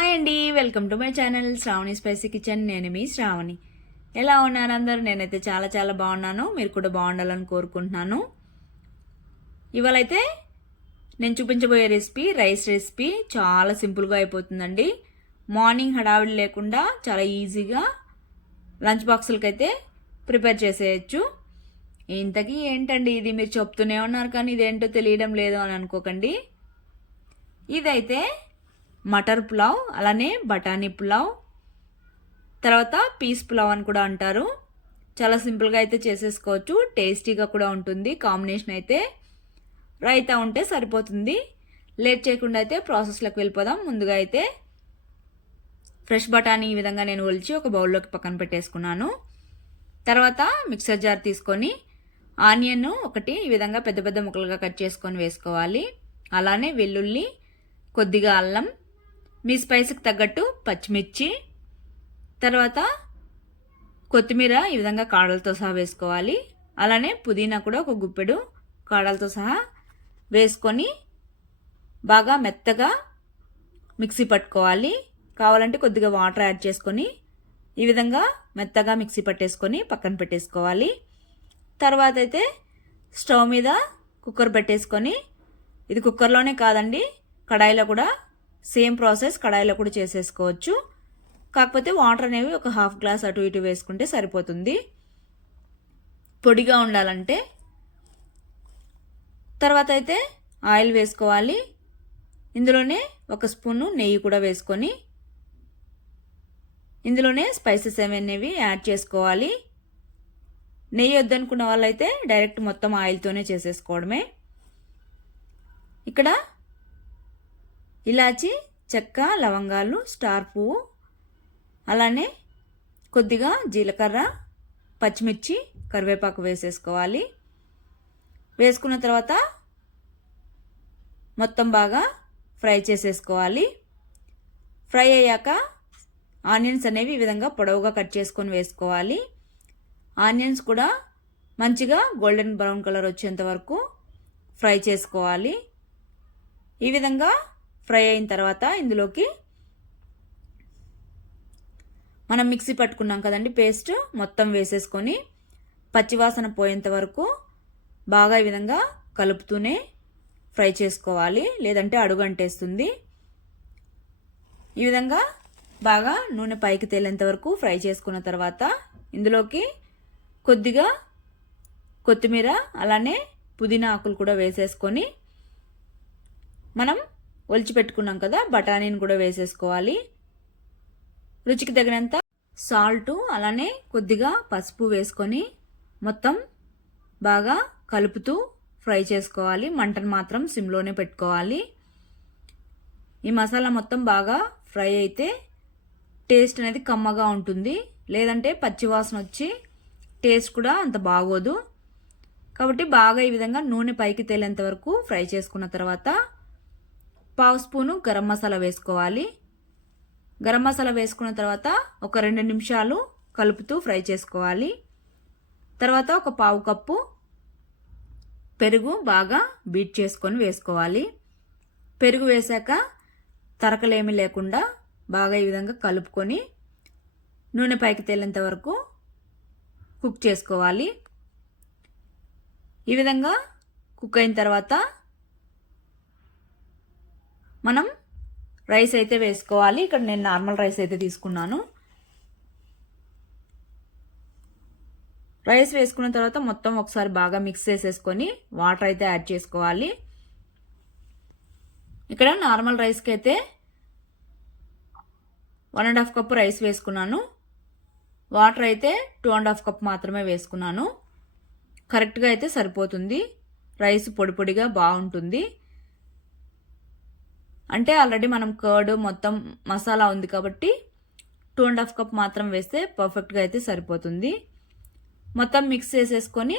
Hi అండి welcome to my channel Sravani spicy kitchen. నేను మీ శ్రావణి. ఎలా ఉన్నారు అందరు? నేనైతే చాలా చాలా బాగున్నాను. మీరు కూడా బాగుండాలని కోరుకుంటున్నాను. ఇవాళైతే నేను చూపించబోయే రెసిపీ రైస్ రెసిపీ చాలా సింపుల్గా అయిపోతుందండి. మార్నింగ్ హడావిడి లేకుండా చాలా ఈజీగా లంచ్ బాక్సులకి అయితే ప్రిపేర్ చేసేయచ్చు. ఇంతకీ ఏంటండి ఇది? మీరు చెప్తూనే ఉన్నారు కానీ ఇదేంటో తెలియడం లేదు అని అనుకోకండి. ఇదైతే మటర్ పులావ్ అలానే బఠానీ పులావ్ తర్వాత పీస్ పులావ్ అని కూడా అంటారు. చాలా సింపుల్గా అయితే చేసేసుకోవచ్చు. టేస్టీగా కూడా ఉంటుంది. కాంబినేషన్ అయితే రైతా ఉంటే సరిపోతుంది. లేట్ చేయకుండా అయితే ప్రాసెస్లోకి వెళ్ళిపోదాం. ముందుగా అయితే ఫ్రెష్ బఠానీ ఈ విధంగా నేను ఒలిచి ఒక బౌల్లోకి పక్కన పెట్టేసుకున్నాను. తర్వాత మిక్సర్ జార్ తీసుకొని ఆనియన్ ఒకటి ఈ విధంగా పెద్ద పెద్ద ముక్కలుగా కట్ చేసుకొని వేసుకోవాలి. అలానే వెల్లుల్లి కొద్దిగా అల్లం మీ స్పైస్కి తగ్గట్టు పచ్చిమిర్చి తర్వాత కొత్తిమీర ఈ విధంగా కాడలతో సహా వేసుకోవాలి. అలానే పుదీనా కూడా ఒక గుప్పెడు కాడలతో సహా వేసుకొని బాగా మెత్తగా మిక్సీ పట్టుకోవాలి. కావాలంటే కొద్దిగా వాటర్ యాడ్ చేసుకొని ఈ విధంగా మెత్తగా మిక్సీ పట్టేసుకొని పక్కన పెట్టేసుకోవాలి. తర్వాత అయితే స్టవ్ మీద కుక్కర్ పెట్టేసుకొని ఇది కుక్కర్లోనే కాదండి కడాయిలో కూడా సేమ్ ప్రాసెస్ కడాయిలో కూడా చేసేసుకోవచ్చు. కాకపోతే వాటర్ అనేవి ఒక హాఫ్ గ్లాస్ అటు ఇటు వేసుకుంటే సరిపోతుంది. పొడిగా ఉండాలంటే. తర్వాత అయితే ఆయిల్ వేసుకోవాలి. ఇందులోనే ఒక స్పూను నెయ్యి కూడా వేసుకొని. ఇందులోనే స్పైసెస్ అనేవి యాడ్ చేసుకోవాలి. నెయ్యి వద్దనుకున్న వాళ్ళైతే డైరెక్ట్ మొత్తం ఆయిల్తోనే చేసేసుకోవడమే. ఇక్కడ ఇలాచి చెక్క లవంగాలు స్టార్ పువ్వు అలానే కొద్దిగా జీలకర్ర పచ్చిమిర్చి కరివేపాకు వేసేసుకోవాలి. వేసుకున్న తర్వాత మొత్తం బాగా ఫ్రై చేసేసుకోవాలి. ఫ్రై అయ్యాక ఆనియన్స్ అనేవి ఈ విధంగా పొడవుగా కట్ చేసుకొని వేసుకోవాలి. ఆనియన్స్ కూడా మంచిగా గోల్డెన్ బ్రౌన్ కలర్ వచ్చేంత వరకు ఫ్రై చేసుకోవాలి. ఈ విధంగా ఫ్రై అయిన తర్వాత ఇందులోకి మనం మిక్సీ పట్టుకున్నాం కదండి పేస్ట్ మొత్తం వేసేసుకొని పచ్చివాసన పోయేంత వరకు బాగా ఈ విధంగా కలుపుతూనే ఫ్రై చేసుకోవాలి. లేదంటే అడుగు అంటేస్తుంది ఈ విధంగా బాగా నూనె పైకి తేలేంత వరకు ఫ్రై చేసుకున్న తర్వాత ఇందులోకి కొద్దిగా కొత్తిమీర అలానే పుదీనా ఆకులు కూడా వేసేసుకొని మనం ఒలిచి పెట్టుకున్నాం కదా బఠానీని కూడా వేసేసుకోవాలి. రుచికి తగినంత సాల్ట్ అలానే కొద్దిగా పసుపు వేసుకొని మొత్తం బాగా కలుపుతూ ఫ్రై చేసుకోవాలి. మంటను మాత్రం సిమ్లోనే పెట్టుకోవాలి. ఈ మసాలా మొత్తం బాగా ఫ్రై అయితే టేస్ట్ అనేది కమ్మగా ఉంటుంది. లేదంటే పచ్చివాసన వచ్చి టేస్ట్ కూడా అంత బాగోదు. కాబట్టి బాగా ఈ విధంగా నూనె పైకి తేలేంత వరకు ఫ్రై చేసుకున్న తర్వాత పావు స్పూను గరం మసాలా వేసుకోవాలి. గరం మసాలా వేసుకున్న తర్వాత ఒక రెండు నిమిషాలు కలుపుతూ ఫ్రై చేసుకోవాలి. తర్వాత ఒక పావు కప్పు పెరుగు బాగా బీట్ చేసుకొని వేసుకోవాలి. పెరుగు వేశాక తరకలేమి లేకుండా బాగా ఈ విధంగా కలుపుకొని నూనె పైకి తేలేంత వరకు కుక్ చేసుకోవాలి. ఈ విధంగా కుక్ అయిన తర్వాత మనం రైస్ అయితే వేసుకోవాలి. ఇక్కడ నేను నార్మల్ రైస్ అయితే తీసుకున్నాను. రైస్ వేసుకున్న తర్వాత మొత్తం ఒకసారి బాగా మిక్స్ చేసేసుకొని వాటర్ అయితే యాడ్ చేసుకోవాలి. ఇక్కడ నార్మల్ రైస్కి అయితే one and half cup rice వేసుకున్నాను. వాటర్ అయితే టూ అండ్ హాఫ్ కప్ మాత్రమే వేసుకున్నాను. కరెక్ట్గా అయితే సరిపోతుంది. రైస్ పొడి పొడిగా బాగుంటుంది. అంటే ఆల్రెడీ మనం కర్డ్ మొత్తం మసాలా ఉంది కాబట్టి టూ అండ్ హాఫ్ కప్ మాత్రం వేస్తే పర్ఫెక్ట్గా అయితే సరిపోతుంది. మొత్తం మిక్స్ చేసేసుకొని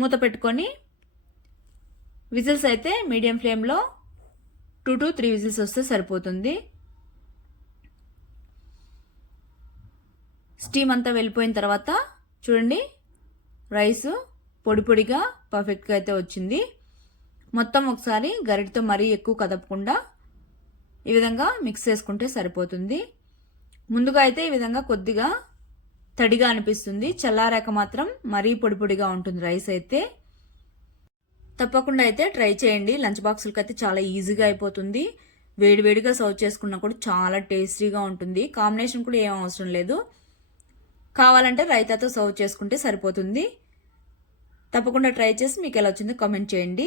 మూత పెట్టుకొని విజిల్స్ అయితే మీడియం ఫ్లేమ్లో టూ టు త్రీ విజిల్స్ వస్తే సరిపోతుంది. స్టీమ్ అంతా వెళ్ళిపోయిన తర్వాత చూడండి రైస్ పొడి పొడిగా పర్ఫెక్ట్గా అయితే వచ్చింది. మొత్తం ఒకసారి గరిటతో మరీ ఎక్కువ కదపకుండా ఈ విధంగా మిక్స్ చేసుకుంటే సరిపోతుంది. ముందుగా అయితే ఈ విధంగా కొద్దిగా తడిగా అనిపిస్తుంది. చల్లారాక మాత్రం మరీ పొడి పొడిగా ఉంటుంది రైస్ అయితే. తప్పకుండా అయితే ట్రై చేయండి. లంచ్ బాక్సులకి అయితే చాలా ఈజీగా అయిపోతుంది. వేడివేడిగా సర్వ్ చేసుకున్నా కూడా చాలా టేస్టీగా ఉంటుంది. కాంబినేషన్ కూడా ఏం అవసరం లేదు. కావాలంటే రైతాతో సర్వ్ చేసుకుంటే సరిపోతుంది. తప్పకుండా ట్రై చేసి మీకు ఎలా వచ్చిందో కామెంట్ చేయండి.